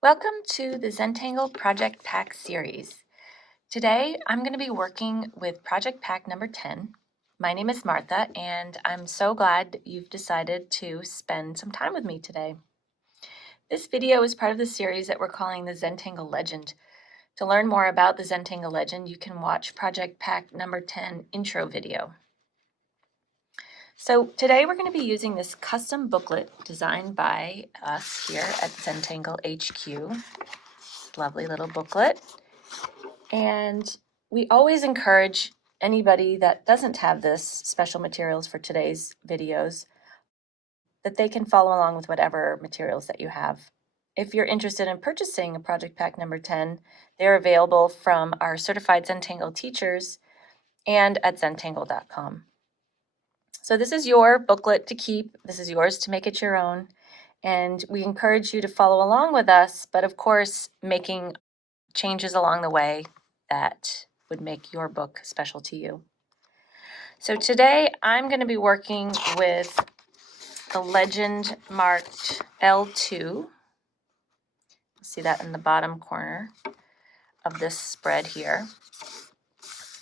Welcome to the Zentangle Project Pack series. Today, I'm going to be working with Project Pack number 10. My name is Martha, and I'm so glad that you've decided to spend some time with me today. This video is part of the series that we're calling the Zentangle Legend. To learn more about the Zentangle Legend, you can watch Project Pack number 10 intro video. So today we're going to be using this custom booklet designed by us here at Zentangle HQ. Lovely little booklet. And we always encourage anybody that doesn't have this special materials for today's videos that they can follow along with whatever materials that you have. If you're interested in purchasing a Project Pack number 10, they're available from our certified Zentangle teachers and at Zentangle.com. So this is your booklet to keep. This is yours to make it your own. And we encourage you to follow along with us, but of course, making changes along the way that would make your book special to you. So today I'm going to be working with the legend marked L2. See that in the bottom corner of this spread here.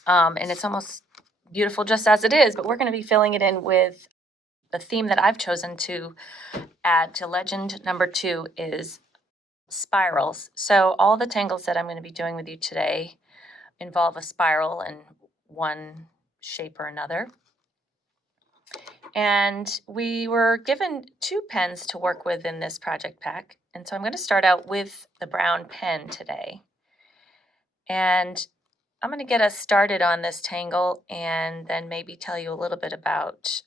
And it's almost beautiful just as it is, but we're going to be filling it in with the theme that I've chosen to add to legend number 2 is spirals. So all the tangles that I'm going to be doing with you today involve a spiral in one shape or another. And we were given 2 pens to work with in this project pack. And so I'm going to start out with the brown pen today. And I'm going to get us started on this tangle and then maybe tell you a little bit about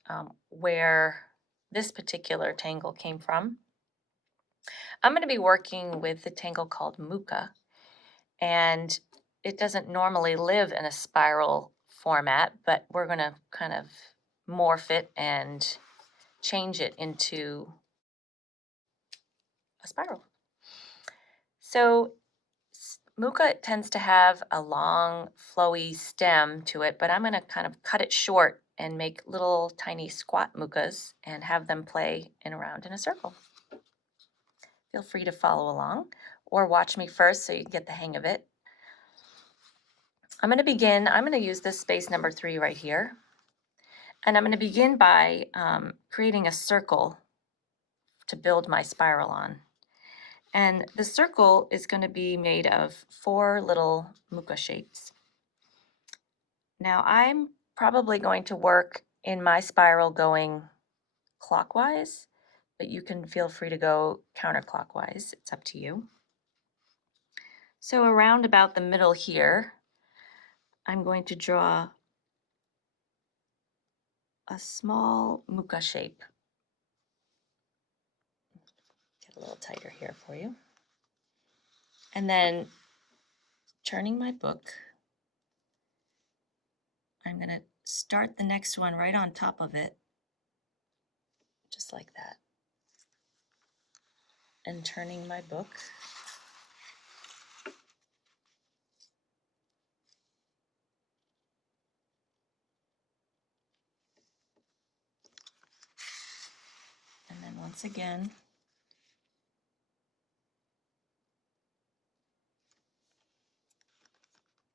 where this particular tangle came from. I'm going to be working with the tangle called Muka, and it doesn't normally live in a spiral format, but we're going to kind of morph it and change it into a spiral. So Muka tends to have a long, flowy stem to it, but I'm going to kind of cut it short and make little tiny squat mukas and have them play around in a circle. Feel free to follow along or watch me first so you can get the hang of it. I'm going to use this space number 3 right here. And I'm going to begin by creating a circle to build my spiral on. And the circle is going to be made of 4 little muka shapes. Now I'm probably going to work in my spiral going clockwise, but you can feel free to go counterclockwise. It's up to you. So around about the middle here, I'm going to draw a small muka shape. Get a little tighter here for you. And then turning my book, I'm going to start the next one right on top of it, just like that. And turning my book. And then once again,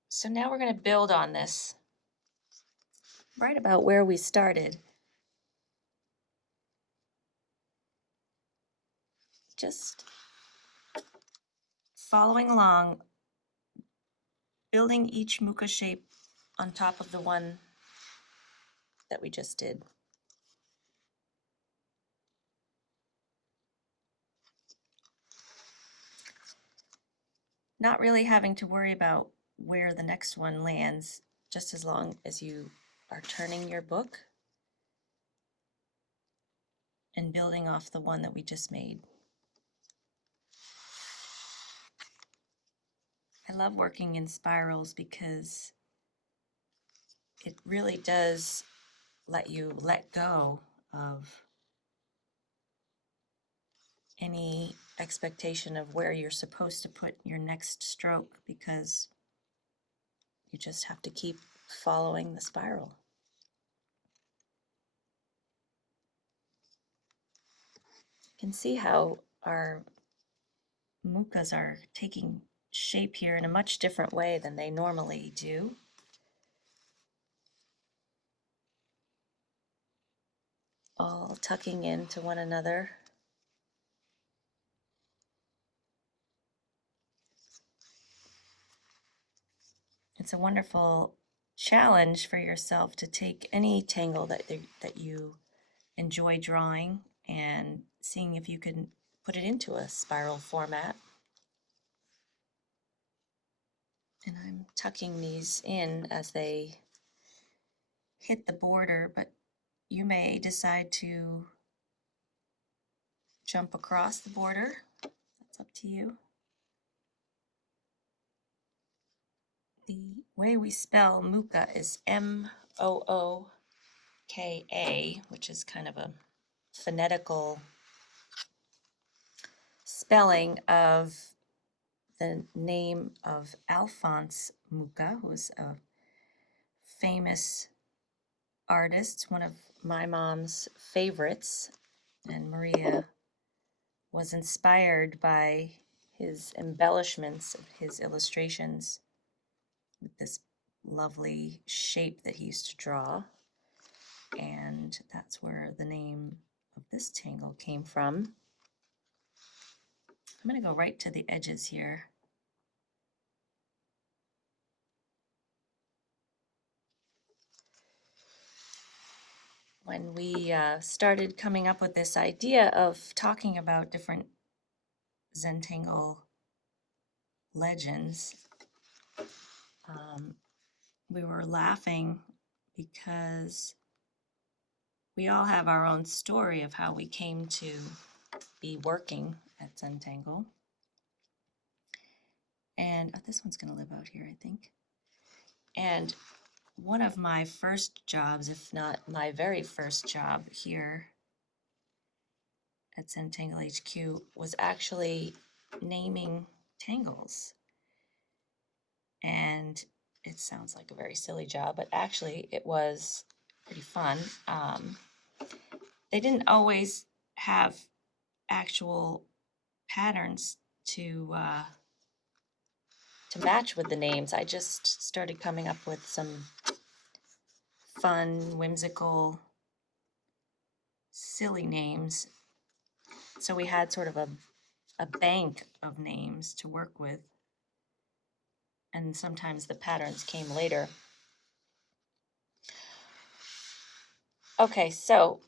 so now we're going to build on this right about where we started. Just following along, building each muka shape on top of the one that we just did. Not really having to worry about where the next one lands, just as long as you are turning your book and building off the one that we just made. I love working in spirals because it really does let you let go of any expectation of where you're supposed to put your next stroke, because you just have to keep following the spiral. You can see how our mukas are taking shape here in a much different way than they normally do. All tucking into one another. It's a wonderful challenge for yourself to take any tangle that you enjoy drawing and seeing if you can put it into a spiral format. And I'm tucking these in as they hit the border, but you may decide to jump across the border. That's up to you. The way we spell muka is M-O-O-K-A, which is kind of a phonetical spelling of the name of Alphonse Mucha, who's a famous artist, one of my mom's favorites, and Maria was inspired by his embellishments of his illustrations with this lovely shape that he used to draw, and that's where the name of this tangle came from. I'm going to go right to the edges here. When we started coming up with this idea of talking about different Zentangle legends, we were laughing because we all have our own story of how we came to be working at Zentangle. And this one's going to live out here, I think. And one of my first jobs, if not my very first job here at Zentangle HQ, was actually naming tangles. And it sounds like a very silly job, but actually it was pretty fun. They didn't always have actual patterns to match with the names. I just started coming up with some fun, whimsical, silly names. So we had sort of a bank of names to work with, and sometimes the patterns came later. Okay, so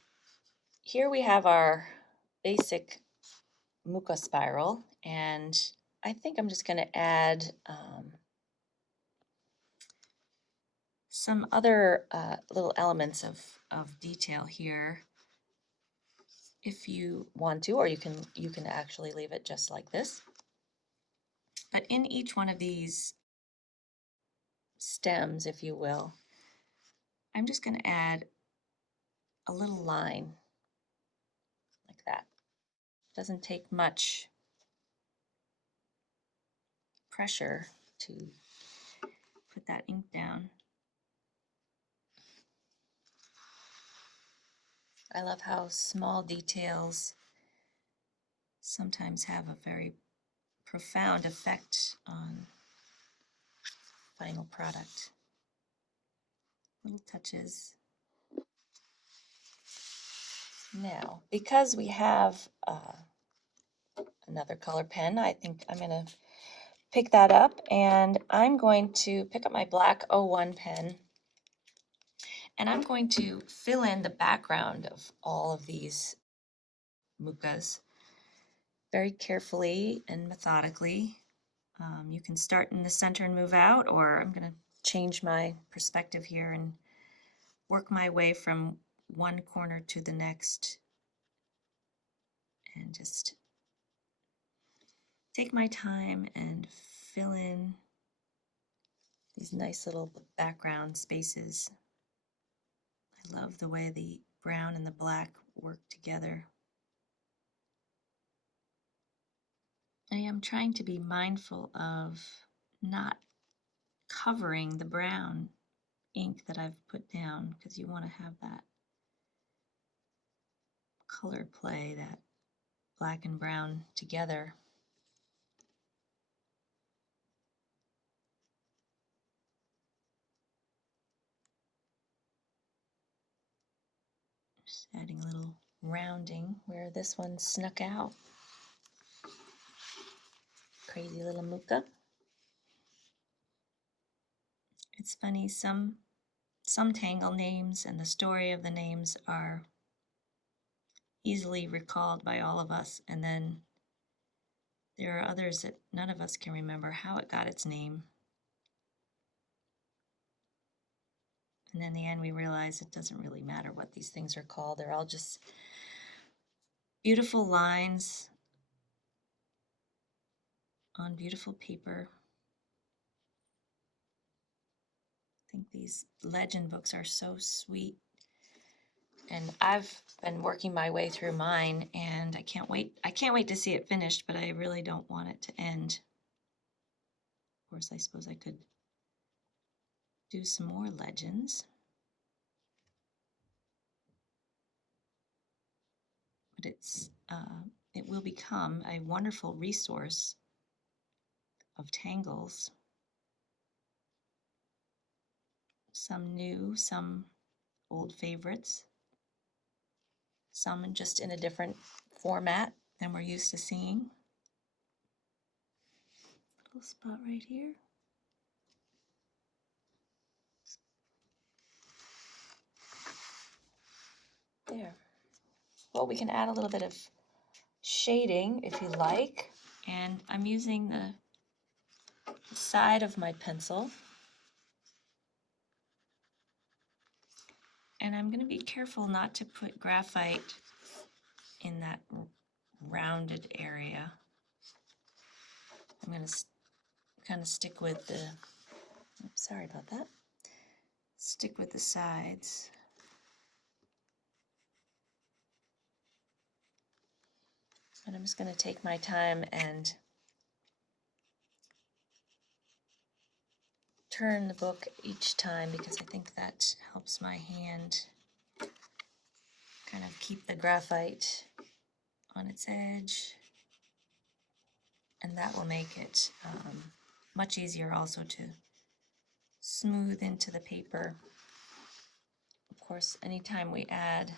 here we have our basic muka spiral, and I think I'm just going to add some other little elements of detail here if you want to, or you can actually leave it just like this. But in each one of these stems, if you will, I'm just going to add a little line like that. Doesn't take much pressure to put that ink down. I love how small details sometimes have a very profound effect on final product. Little touches. Now, because we have another color pen, I think I'm going to pick that up, and I'm going to pick up my black 01 pen, and I'm going to fill in the background of all of these mukas very carefully and methodically. You can start in the center and move out, or I'm going to change my perspective here and work my way from one corner to the next and just take my time and fill in these nice little background spaces. I love the way the brown and the black work together. I am trying to be mindful of not covering the brown ink that I've put down, because you want to have that color play, that black and brown together. Adding a little rounding where this one snuck out. Crazy little Mooka. It's funny, some Tangle names and the story of the names are easily recalled by all of us, and then there are others that none of us can remember how it got its name. And in the end, we realize it doesn't really matter what these things are called. They're all just beautiful lines on beautiful paper. I think these legend books are so sweet. And I've been working my way through mine, and I can't wait to see it finished, but I really don't want it to end. Of course, I suppose I could do some more legends. But it will become a wonderful resource of tangles. Some new, some old favorites. Some just in a different format than we're used to seeing. Little spot right here. There. Well, we can add a little bit of shading if you like. And I'm using the side of my pencil. And I'm going to be careful not to put graphite in that rounded area. I'm going to kind of stick with the, sorry about that, stick with the sides. And I'm just going to take my time and turn the book each time, because I think that helps my hand kind of keep the graphite on its edge. And that will make it much easier also to smooth into the paper. Of course, anytime we add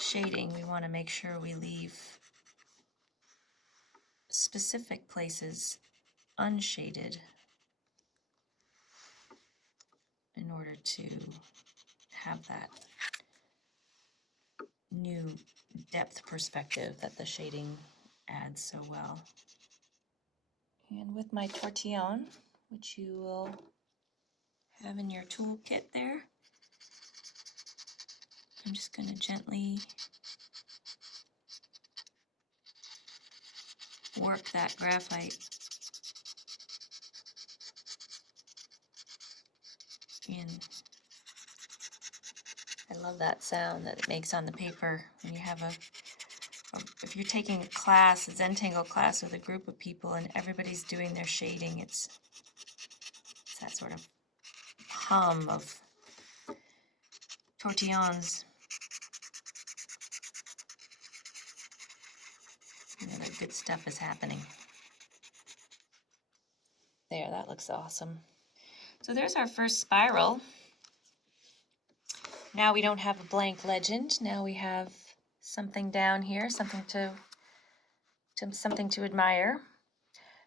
shading, we want to make sure we leave specific places unshaded in order to have that new depth perspective that the shading adds so well. And with my tortillon, which you will have in your toolkit there, I'm just going to gently work that graphite in. I love that sound that it makes on the paper when you have if you're taking a class, a Zentangle class with a group of people and everybody's doing their shading, it's that sort of hum of tortillons. You know, the good stuff is happening. There, that looks awesome. So there's our first spiral. Now we don't have a blank legend. Now we have something down here, something to admire.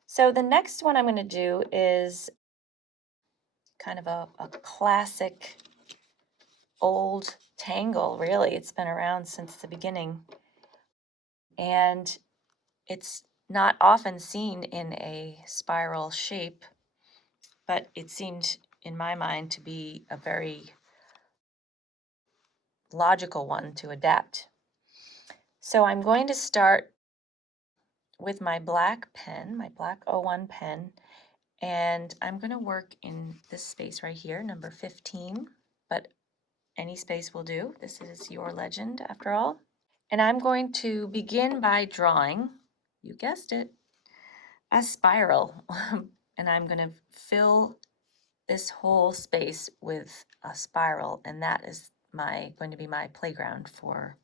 So the next one I'm going to do is kind of a classic old tangle, really. It's been around since the beginning. And it's not often seen in a spiral shape, but it seemed, in my mind, to be a very logical one to adapt. So I'm going to start with my black pen, my black 01 pen, and I'm going to work in this space right here, number 15, but any space will do. This is your legend, after all. And I'm going to begin by drawing, you guessed it, a spiral. And I'm going to fill this whole space with a spiral, and that is going to be my playground for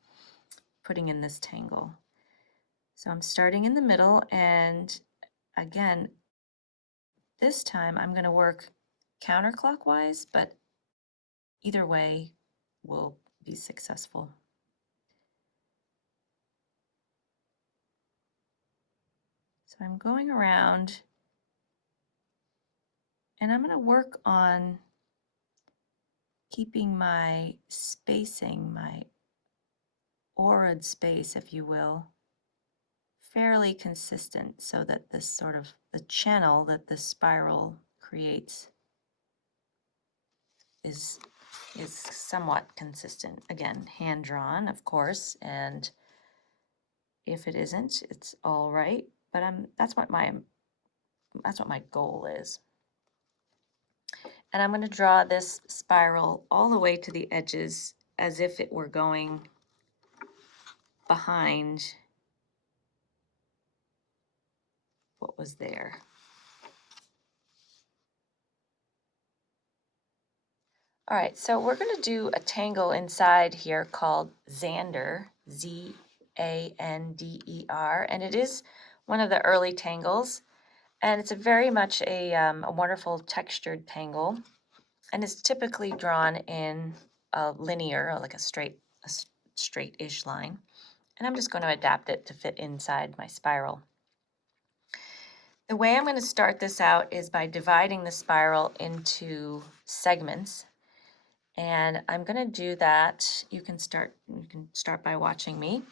putting in this tangle. So I'm starting in the middle, and again, this time I'm going to work counterclockwise, but either way will be successful. So I'm going around and I'm going to work on keeping my spacing, my aura'd space, if you will, fairly consistent so that this sort of the channel that the spiral creates is somewhat consistent. Again, hand drawn, of course, and if it isn't, it's all right. But that's what my goal is. And I'm going to draw this spiral all the way to the edges as if it were going behind what was there. All right, so we're going to do a tangle inside here called Zander, Z-A-N-D-E-R, and it is one of the early tangles, and it's very much a wonderful textured tangle, and it's typically drawn in a linear, like a straight-ish line, and I'm just going to adapt it to fit inside my spiral. The way I'm going to start this out is by dividing the spiral into segments. And I'm going to do that. You can start by watching me.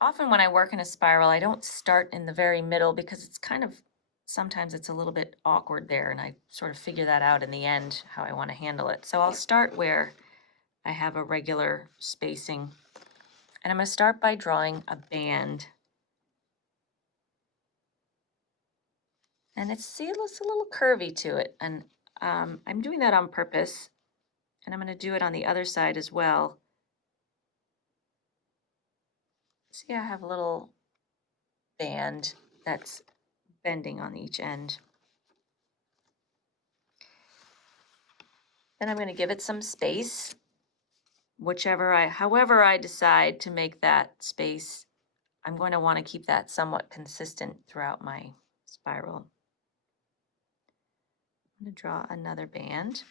Often when I work in a spiral, I don't start in the very middle because it's sometimes it's a little bit awkward there, and I sort of figure that out in the end, how I want to handle it. So I'll start where I have a regular spacing, and I'm going to start by drawing a band. And it's a little curvy to it, and I'm doing that on purpose. And I'm going to do it on the other side as well. See, I have a little band that's bending on each end. Then I'm going to give it some space, however I decide to make that space. I'm going to want to keep that somewhat consistent throughout my spiral. I'm going to draw another band.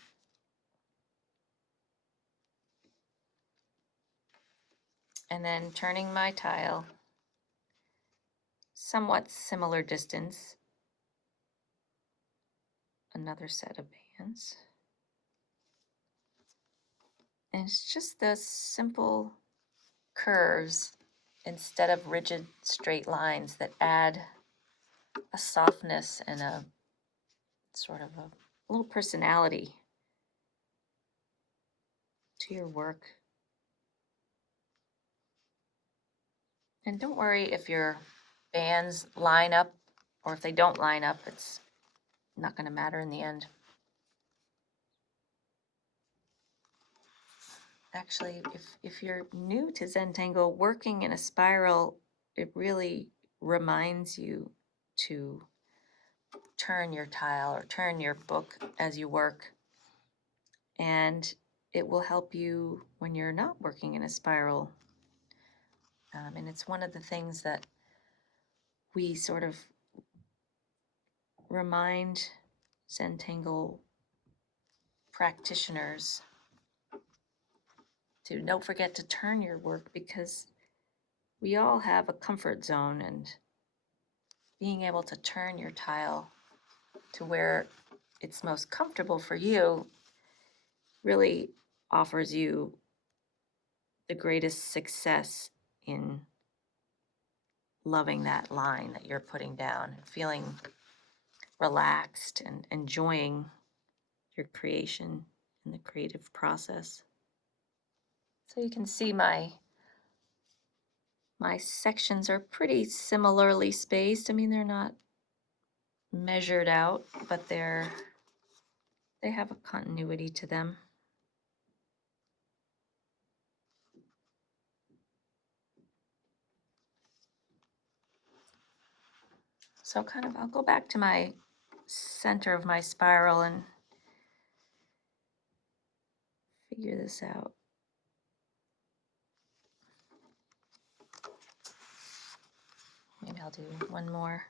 And then turning my tile somewhat similar distance, another set of bands. And it's just the simple curves instead of rigid straight lines that add a softness and a sort of a little personality to your work. And don't worry if your bands line up or if they don't line up, it's not going to matter in the end. Actually, if you're new to Zentangle, working in a spiral, it really reminds you to turn your tile or turn your book as you work. And it will help you when you're not working in a spiral. And it's one of the things that we sort of remind Zentangle practitioners to don't forget to turn your work, because we all have a comfort zone, and being able to turn your tile to where it's most comfortable for you really offers you the greatest success in loving that line that you're putting down, feeling relaxed and enjoying your creation and the creative process. So you can see my sections are pretty similarly spaced. I mean, they're not measured out, but they have a continuity to them. So I'll go back to my center of my spiral and figure this out. Maybe I'll do one more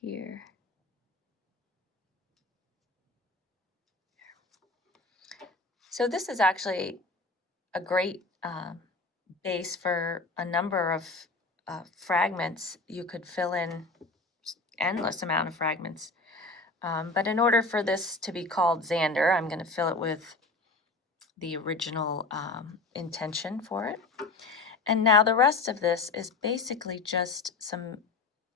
here. So this is actually a great base for a number of fragments. You could fill in endless amount of fragments. But in order for this to be called Xander, I'm going to fill it with the original intention for it. And now the rest of this is basically just some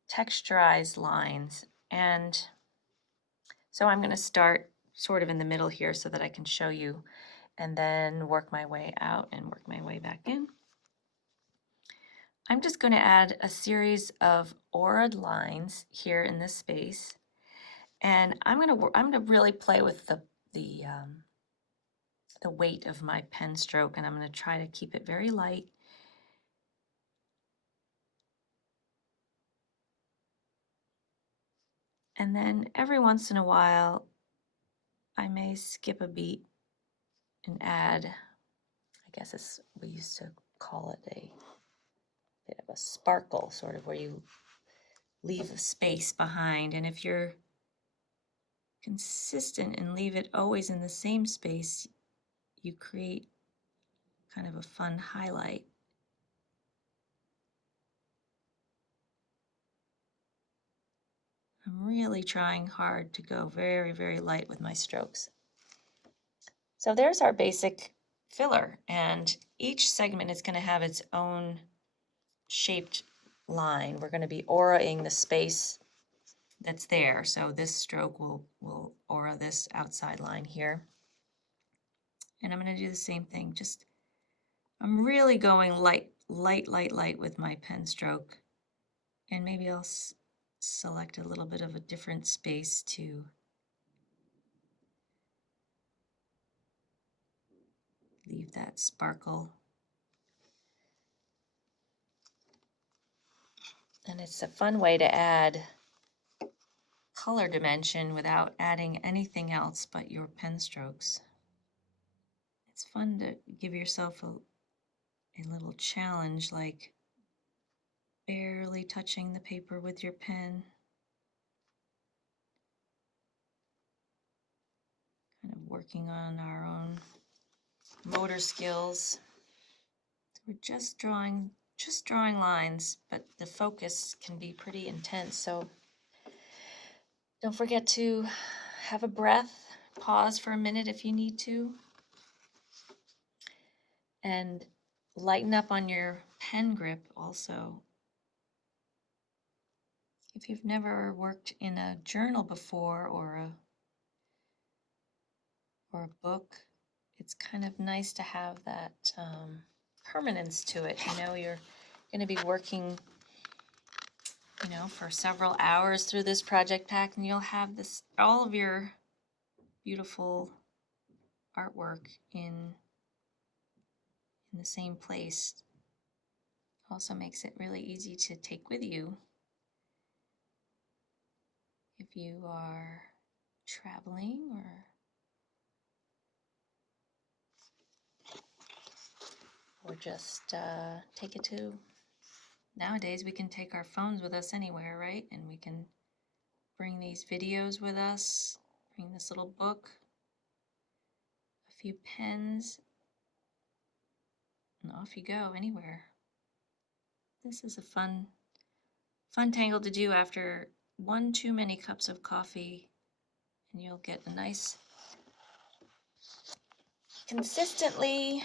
texturized lines. And so I'm going to start sort of in the middle here so that I can show you, and then work my way out and work my way back in. I'm just going to add a series of auraed lines here in this space. And I'm going to really play with the weight of my pen stroke, and I'm going to try to keep it very light. And then every once in a while, I may skip a beat and add, I guess we used to call it a bit of a sparkle, sort of where you leave a space behind. And if you're consistent and leave it always in the same space, you create kind of a fun highlight. I'm really trying hard to go very, very light with my strokes. So there's our basic filler, and each segment is going to have its own shaped line. We're going to be auraing the space that's there. So this stroke will aura this outside line here. And I'm going to do the same thing. Just, I'm really going light with my pen stroke. And maybe I'll select a little bit of a different space to leave that sparkle. And it's a fun way to add color dimension without adding anything else but your pen strokes. It's fun to give yourself a little challenge, like barely touching the paper with your pen. Kind of working on our own motor skills. We're just drawing lines, but the focus can be pretty intense. So don't forget to have a breath, pause for a minute if you need to, and lighten up on your pen grip also. If you've never worked in a journal before or a book, it's kind of nice to have that permanence to it. You know, you're going to be working, for several hours through this project pack, and you'll have all of your beautiful artwork in the same place. Also makes it really easy to take with you if you are traveling or just take it to. Nowadays we can take our phones with us anywhere, right? And we can bring these videos with us, bring this little book, a few pens, and off you go anywhere. This is a fun tangle to do after one too many cups of coffee, and you'll get a nice, consistently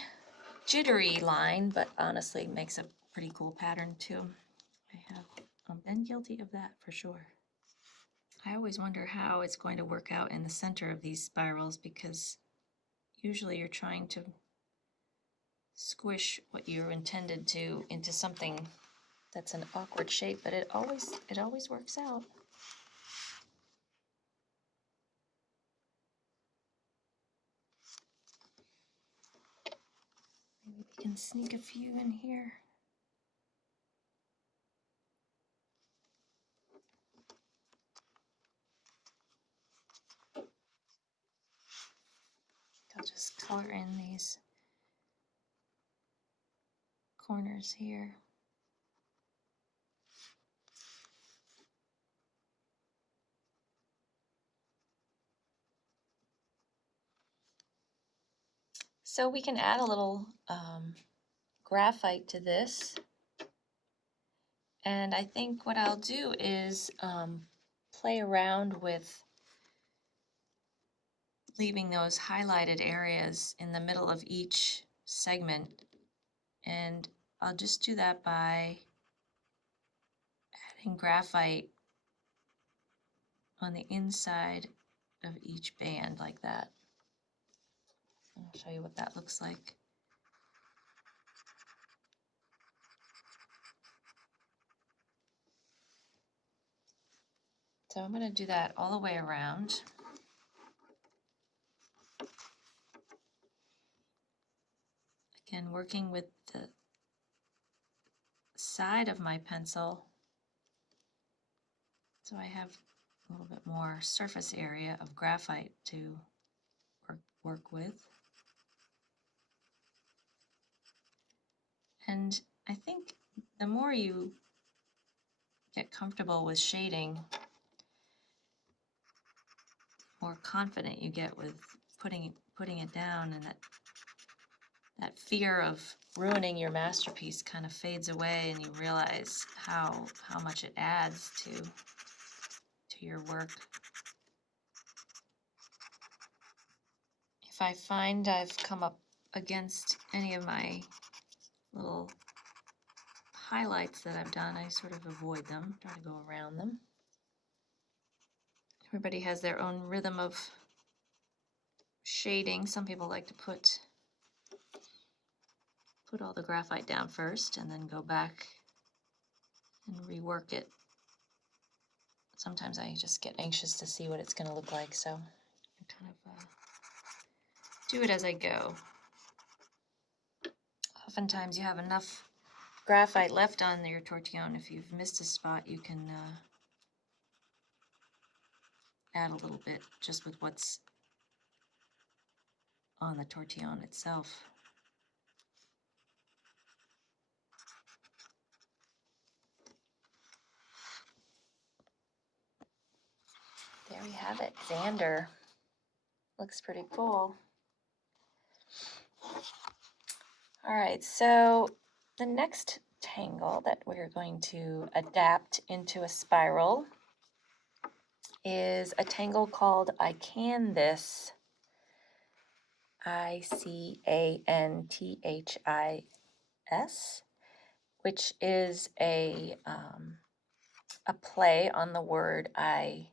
jittery line, but honestly makes a pretty cool pattern too. I've been guilty of that for sure. I always wonder how it's going to work out in the center of these spirals, because usually you're trying to squish what you intended to into something that's an awkward shape, but it always works out. Maybe we can sneak a few in here. I'll just color in these corners here. So we can add a little graphite to this. And I think what I'll do is play around with leaving those highlighted areas in the middle of each segment. And I'll just do that by adding graphite on the inside of each band like that. I'll show you what that looks like. So I'm going to do that all the way around. Again, working with the side of my pencil, so I have a little bit more surface area of graphite to work with. And I think the more you get comfortable with shading, the more confident you get with putting it down, and that fear of ruining your masterpiece kind of fades away, and you realize how much it adds to your work. If I find I've come up against any of my little highlights that I've done, I sort of avoid them, try to go around them. Everybody has their own rhythm of shading. Some people like to put all the graphite down first and then go back and rework it. Sometimes I just get anxious to see what it's going to look like, so I kind of do it as I go. Oftentimes you have enough graphite left on your tortillon. If you've missed a spot, you can add a little bit just with what's on the tortillon itself. There we have it, Xander. Looks pretty cool. All right, so the next tangle that we're going to adapt into a spiral is a tangle called I Can This, ICANTHIS, which is a play on the word I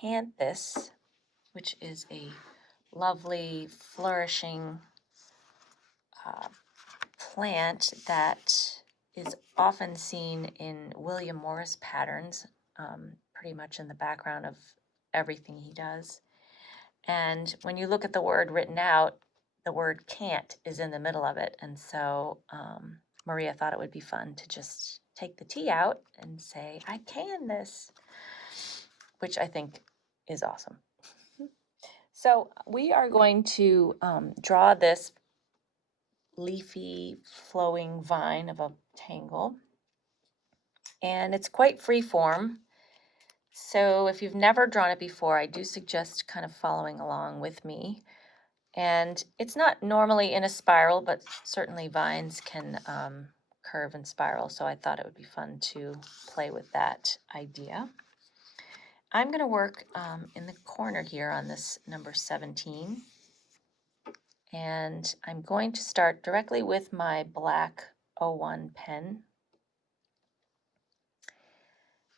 can't this, which is a lovely, flourishing plant that is often seen in William Morris patterns, pretty much in the background of everything he does. And when you look at the word written out, the word can't is in the middle of it. And so Maria thought it would be fun to just take the T out and say, I can this, which I think is awesome. So we are going to draw this leafy flowing vine of a tangle, and it's quite free form. So if you've never drawn it before, I do suggest kind of following along with me. And it's not normally in a spiral, but certainly vines can curve and spiral, so I thought it would be fun to play with that idea. I'm going to work in the corner here on this number 17. And I'm going to start directly with my black 01 pen.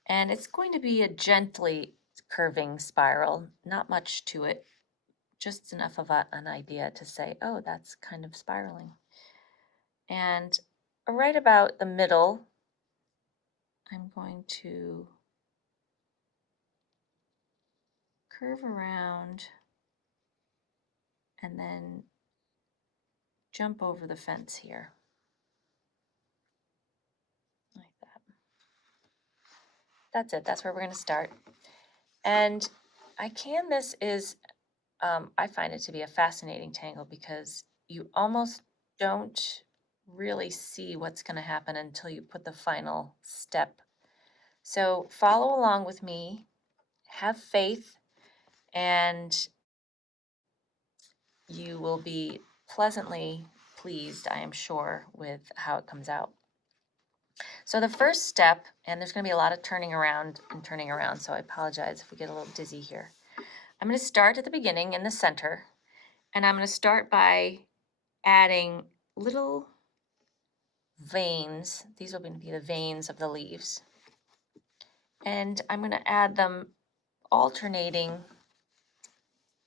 And it's going to be a gently curving spiral, not much to it, just enough of an idea to say, oh, that's kind of spiraling. And right about the middle, I'm going to curve around and then jump over the fence here. Like that. That's it. That's where we're going to start. And I Can This is, I find it to be a fascinating tangle because you almost don't really see what's going to happen until you put the final step. So follow along with me, have faith, and you will be pleasantly pleased, I am sure, with how it comes out. So the first step, and there's going to be a lot of turning around, so I apologize if we get a little dizzy here. I'm going to start at the beginning in the center, and I'm going to start by adding little veins. These are going to be the veins of the leaves. And I'm going to add them alternating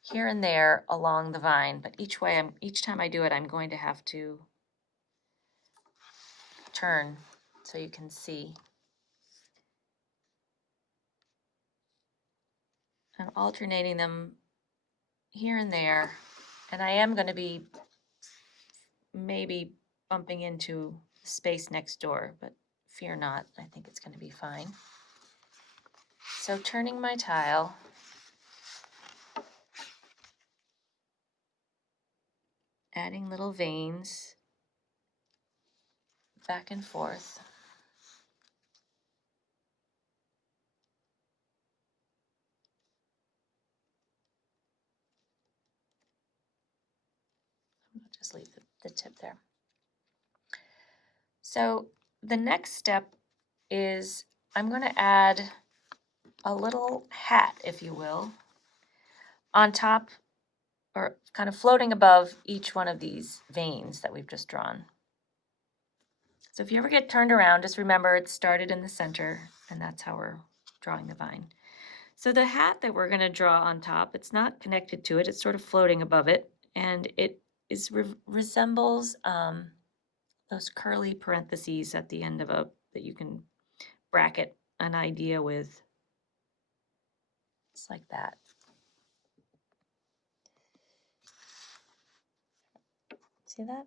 here and there along the vine, but each time I do it, I'm going to have to turn so you can see. I'm alternating them here and there, and I am going to be maybe bumping into space next door, but fear not, I think it's going to be fine. So turning my tile, adding little veins back and forth. I'll just leave the tip there. So the next step is I'm going to add a little hat, if you will, on top or kind of floating above each one of these veins that we've just drawn. So if you ever get turned around, just remember it started in the center, and that's how we're drawing the vine. So the hat that we're going to draw on top, it's not connected to it, it's sort of floating above it, and it resembles those curly parentheses at the end of that you can bracket an idea with. It's like that. See that?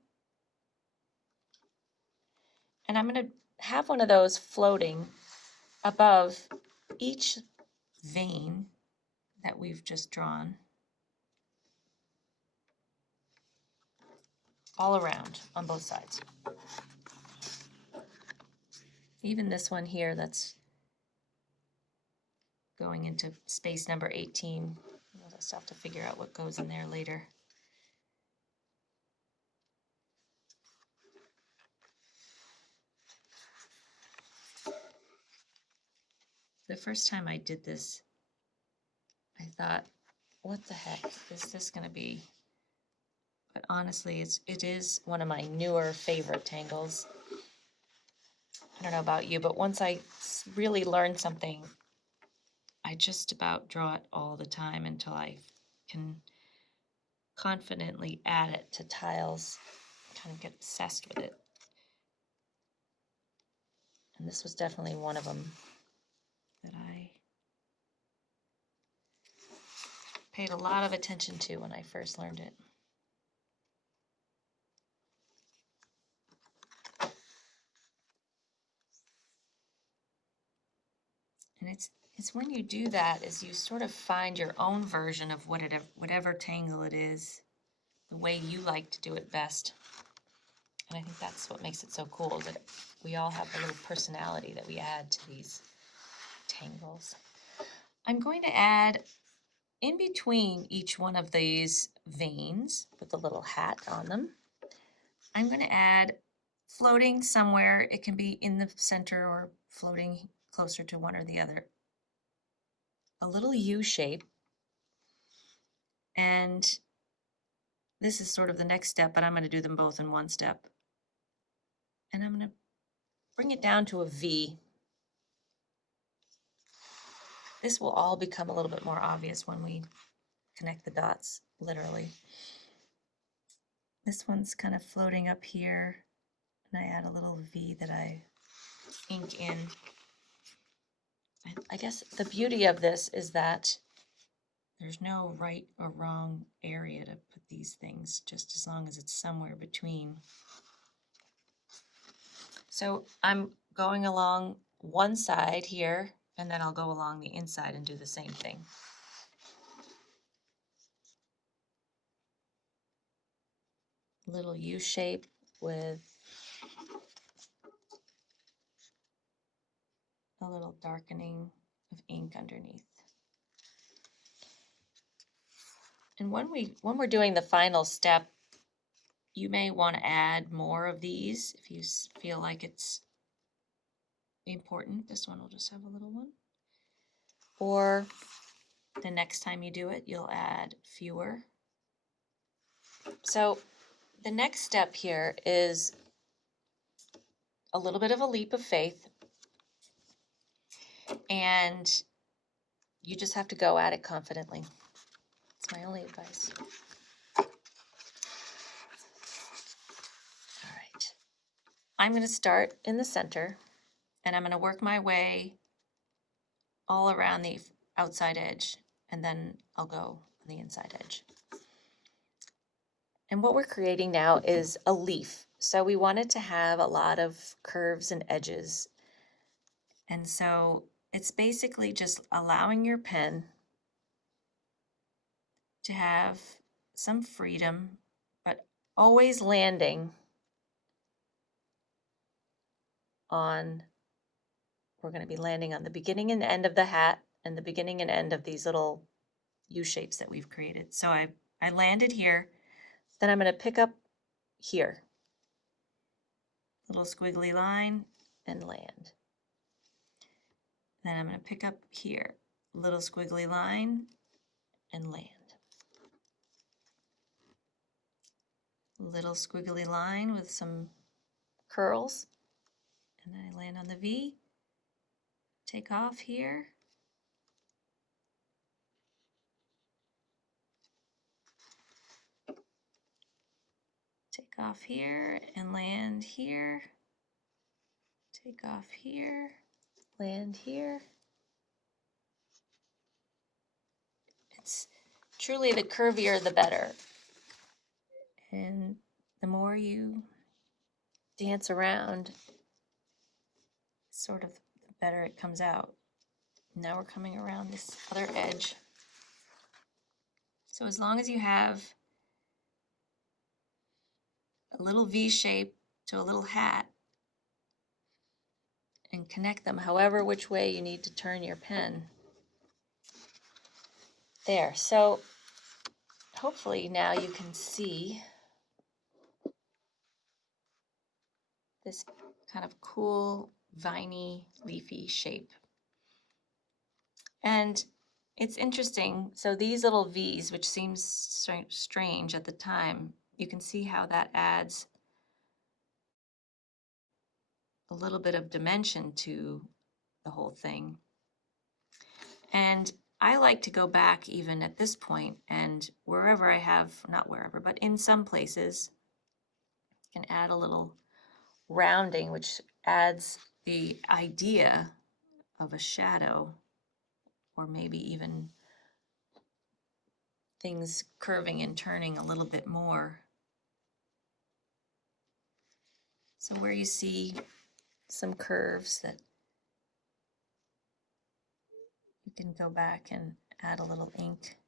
And I'm going to have one of those floating above each vein that we've just drawn, all around on both sides. Even this one here that's going into space number 18. We'll just have to figure out what goes in there later. The first time I did this, I thought, what the heck is this going to be? But honestly, it is one of my newer favorite tangles. I don't know about you, but once I really learn something, I just about draw it all the time until I can confidently add it to tiles, kind of get obsessed with it. And this was definitely one of them that I paid a lot of attention to when I first learned it. And it's when you do that is you sort of find your own version of whatever tangle it is, the way you like to do it best. And I think that's what makes it so cool, that we all have a little personality that we add to these tangles. I'm going to add in between each one of these veins with a little hat on them. I'm going to add floating somewhere. It can be in the center or floating closer to one or the other. A little U shape. And this is sort of the next step, but I'm going to do them both in one step. And I'm going to bring it down to a V. This will all become a little bit more obvious when we connect the dots, literally. This one's kind of floating up here, and I add a little V that I ink in. I guess the beauty of this is that there's no right or wrong area to put these things, just as long as it's somewhere between. So I'm going along one side here, and then I'll go along the inside and do the same thing. Little U shape with a little darkening of ink underneath. And when we're doing the final step, you may want to add more of these if you feel like it's important. This one will just have a little one. Or the next time you do it, you'll add fewer. So the next step here is a little bit of a leap of faith. And you just have to go at it confidently. It's my only advice. All right. I'm going to start in the center, and I'm going to work my way all around the outside edge, and then I'll go on the inside edge. And what we're creating now is a leaf. So we wanted to have a lot of curves and edges. And so it's basically just allowing your pen to have some freedom, but always landing on, we're going to be landing on the beginning and end of the hat and the beginning and end of these little U shapes that we've created. So I landed here, then I'm going to pick up here, little squiggly line, and land. Then I'm going to pick up here, little squiggly line, and land. Little squiggly line with some curls, and then I land on the V, take off here, take off here and land here, take off here, land here. It's truly the curvier the better. And the more you dance around, sort of the better it comes out. Now we're coming around this other edge. So as long as you have a little V shape to a little hat and connect them however which way you need to turn your pen. There, so hopefully now you can see this kind of cool, viney, leafy shape. And it's interesting, so these little V's, which seems strange at the time, you can see how that adds a little bit of dimension to the whole thing. And I like to go back even at this point, and wherever I have, not wherever, but in some places, you can add a little rounding, which adds the idea of a shadow, or maybe even things curving and turning a little bit more. So where you see some curves that you can go back and add a little ink.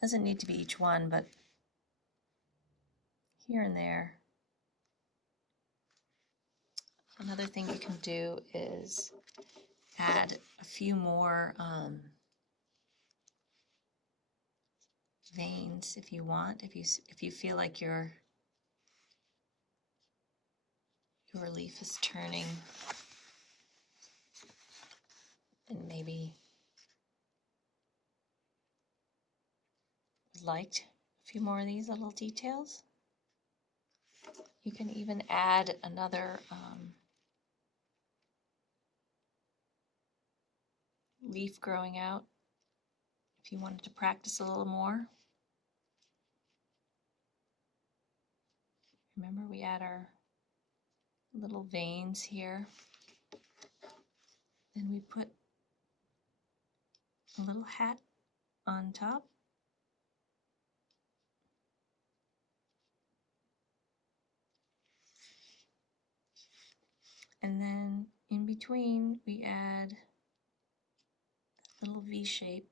Doesn't need to be each one, but here and there. Another thing you can do is add a few more veins if you want. If you feel like your leaf is turning, and maybe liked a few more of these little details. You can even add another leaf growing out if you wanted to practice a little more. Remember, we add our little veins here. Then we put a little hat on top. And then in between, we add a little V shape.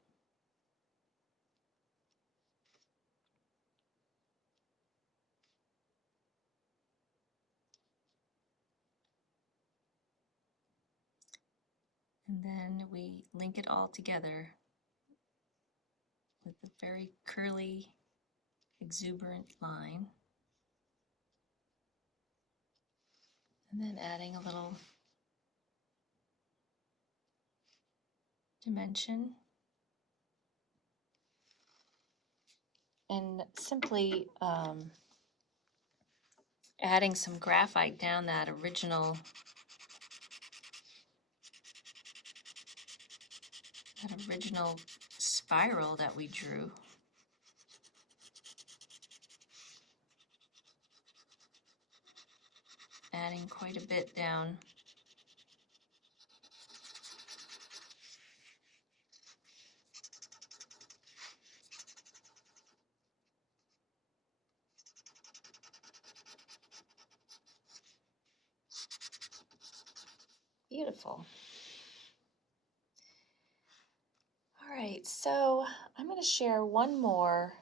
And then we link it all together with a very curly, exuberant line. And then adding a little dimension. And simply adding some graphite down that original spiral that we drew. Adding quite a bit down. Beautiful. All right, so I'm going to share one more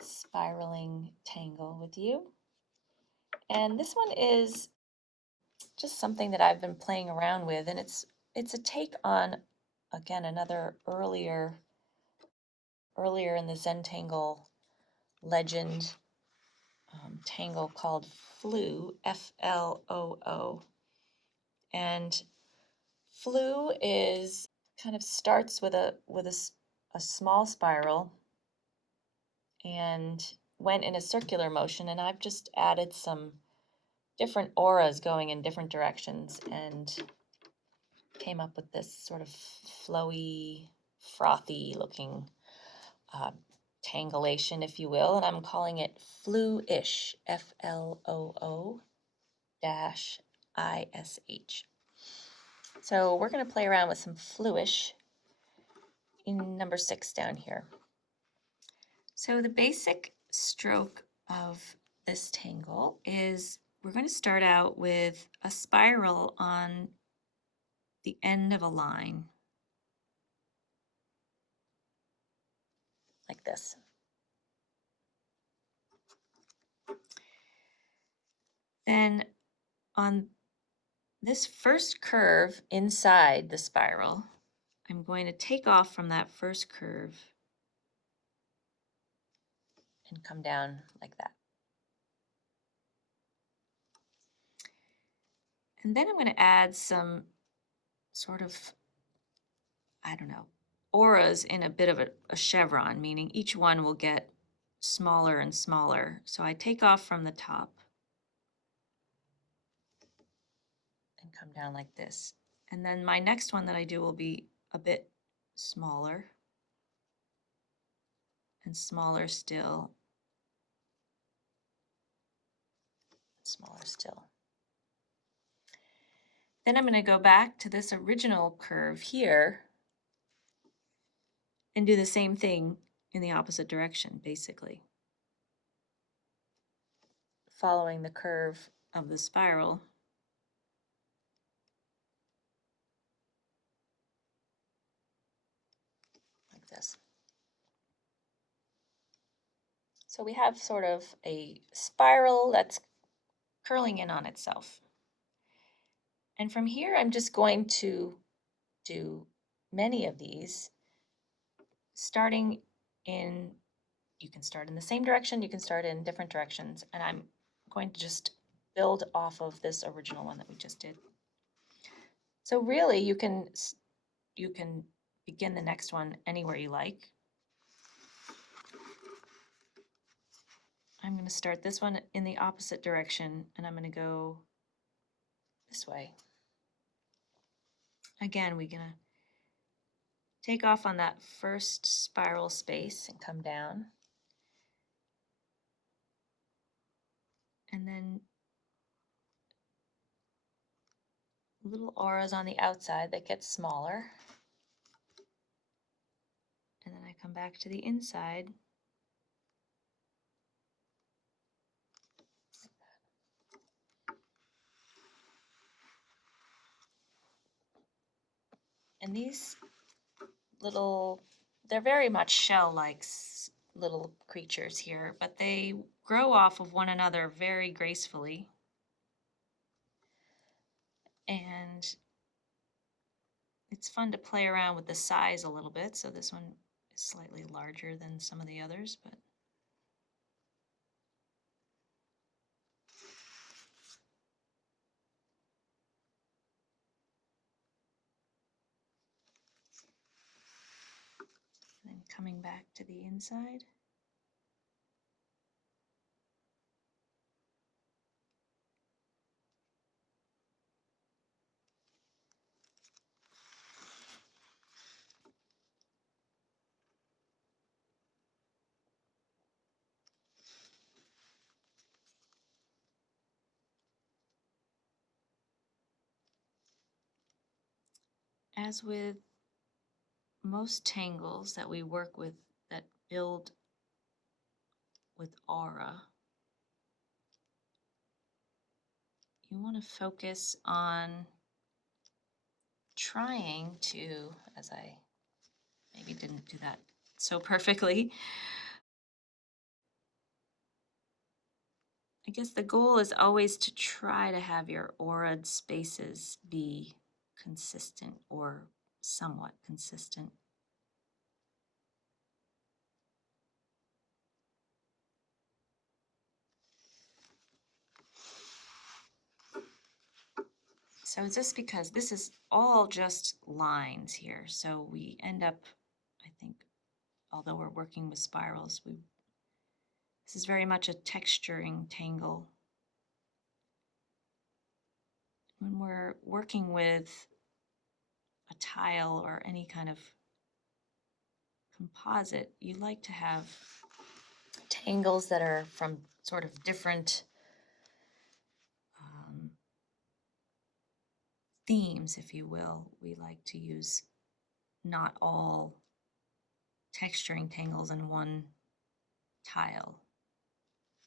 spiraling tangle with you. And this one is just something that I've been playing around with, and it's a take on, again, another earlier in the Zentangle legend tangle called Floo, F-L-O-O. And Floo is kind of starts with a small spiral and went in a circular motion, and I've just added some different auras going in different directions and came up with this sort of flowy, frothy looking tangulation, if you will, and I'm calling it Floo-ish, F-L-O-O--ish. So we're going to play around with some Floo-ish in number 6 down here. So the basic stroke of this tangle is we're going to start out with a spiral on the end of a line, like this. Then on this first curve inside the spiral, I'm going to take off from that first curve and come down like that. And then I'm going to add some sort of, auras in a bit of a chevron, meaning each one will get smaller and smaller. So I take off from the top and come down like this. And then my next one that I do will be a bit smaller and smaller still, smaller still. Then I'm going to go back to this original curve here and do the same thing in the opposite direction, basically. Following the curve of the spiral. Like this. So we have sort of a spiral that's curling in on itself. And from here, I'm just going to do many of these, starting in, you can start in the same direction, you can start in different directions, and I'm going to just build off of this original one that we just did. So really, you can begin the next one anywhere you like. I'm going to start this one in the opposite direction, and I'm going to go this way. Again, we're going to take off on that first spiral space and come down. And then little auras on the outside that get smaller. And then I come back to the inside. And these they're very much shell-like little creatures here, but they grow off of one another very gracefully. And it's fun to play around with the size a little bit. So this one slightly larger than some of the others, but then coming back to the inside. As with most tangles that we work with that build with aura, you want to focus on trying to, as I maybe didn't do that so perfectly, I guess the goal is always to try to have your auraed spaces be consistent or somewhat consistent. So just because this is all just lines here, so we end up, I think, although we're working with spirals, this is very much a texturing tangle. When we're working with a tile or any kind of composite, you like to have tangles that are from sort of different themes, if you will. We like to use not all texturing tangles in one tile,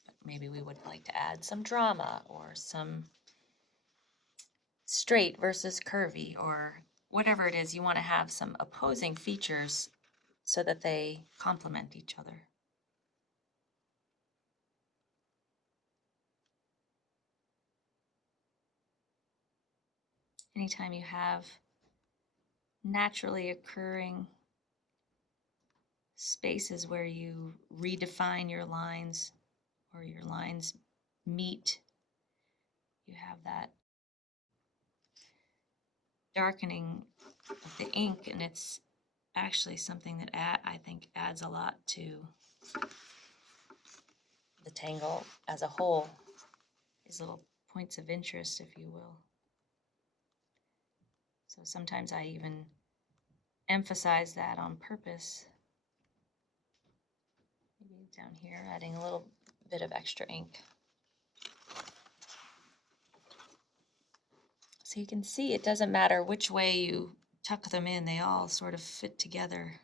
but maybe we would like to add some drama or some straight versus curvy, or whatever it is. You want to have some opposing features so that they complement each other. Anytime you have naturally occurring spaces where you redefine your lines or your lines meet, you have that darkening of the ink, and it's actually something that I think adds a lot to the tangle as a whole. These little points of interest, if you will. So sometimes I even emphasize that on purpose. Maybe down here, adding a little bit of extra ink. So you can see it doesn't matter which way you tuck them in, they all sort of fit together.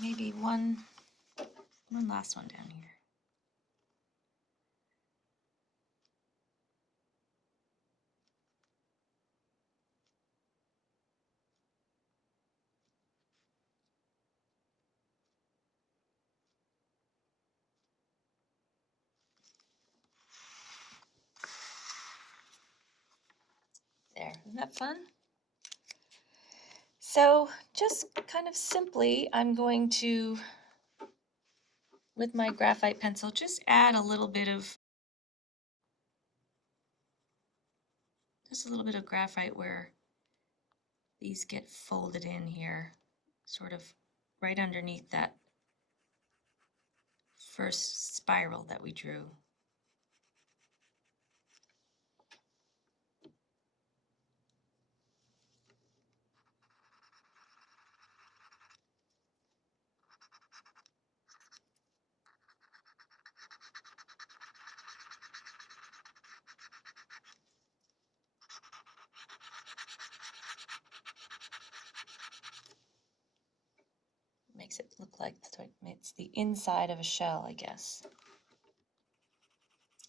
Maybe one last one down here. There, isn't that fun? So just kind of simply, I'm going to, with my graphite pencil, just add a little bit of, graphite where these get folded in here, sort of right underneath that first spiral that we drew. Makes it look like it's the inside of a shell, I guess.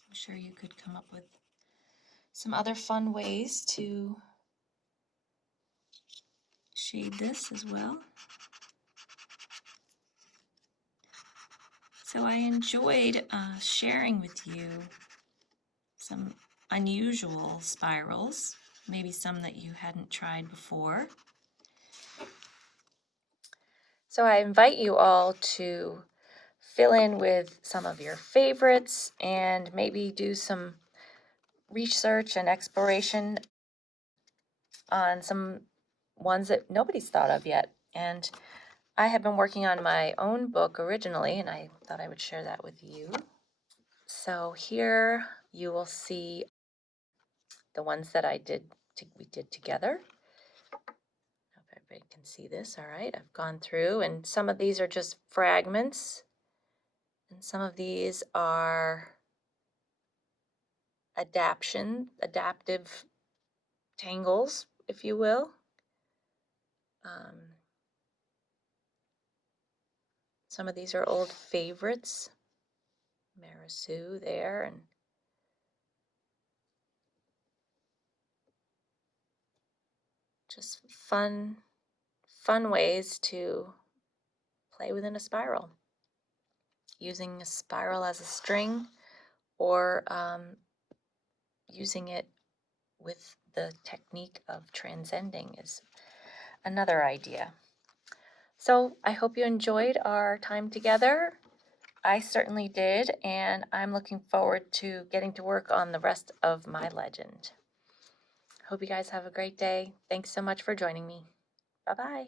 I'm sure you could come up with some other fun ways to shade this as well. So I enjoyed sharing with you some unusual spirals, maybe some that you hadn't tried before. So I invite you all to fill in with some of your favorites and maybe do some research and exploration on some ones that nobody's thought of yet. And I have been working on my own book originally, and I thought I would share that with you. So here you will see the ones that we did together. I hope everybody can see this. All right, I've gone through, and some of these are just fragments, and some of these are adaptive tangles, if you will. Some of these are old favorites. Marisu there, and just fun ways to play within a spiral, using a spiral as a string, or using it with the technique of transcending is another idea. So I hope you enjoyed our time together. I certainly did, and I'm looking forward to getting to work on the rest of my legend. Hope you guys have a great day. Thanks so much for joining me. Bye-bye.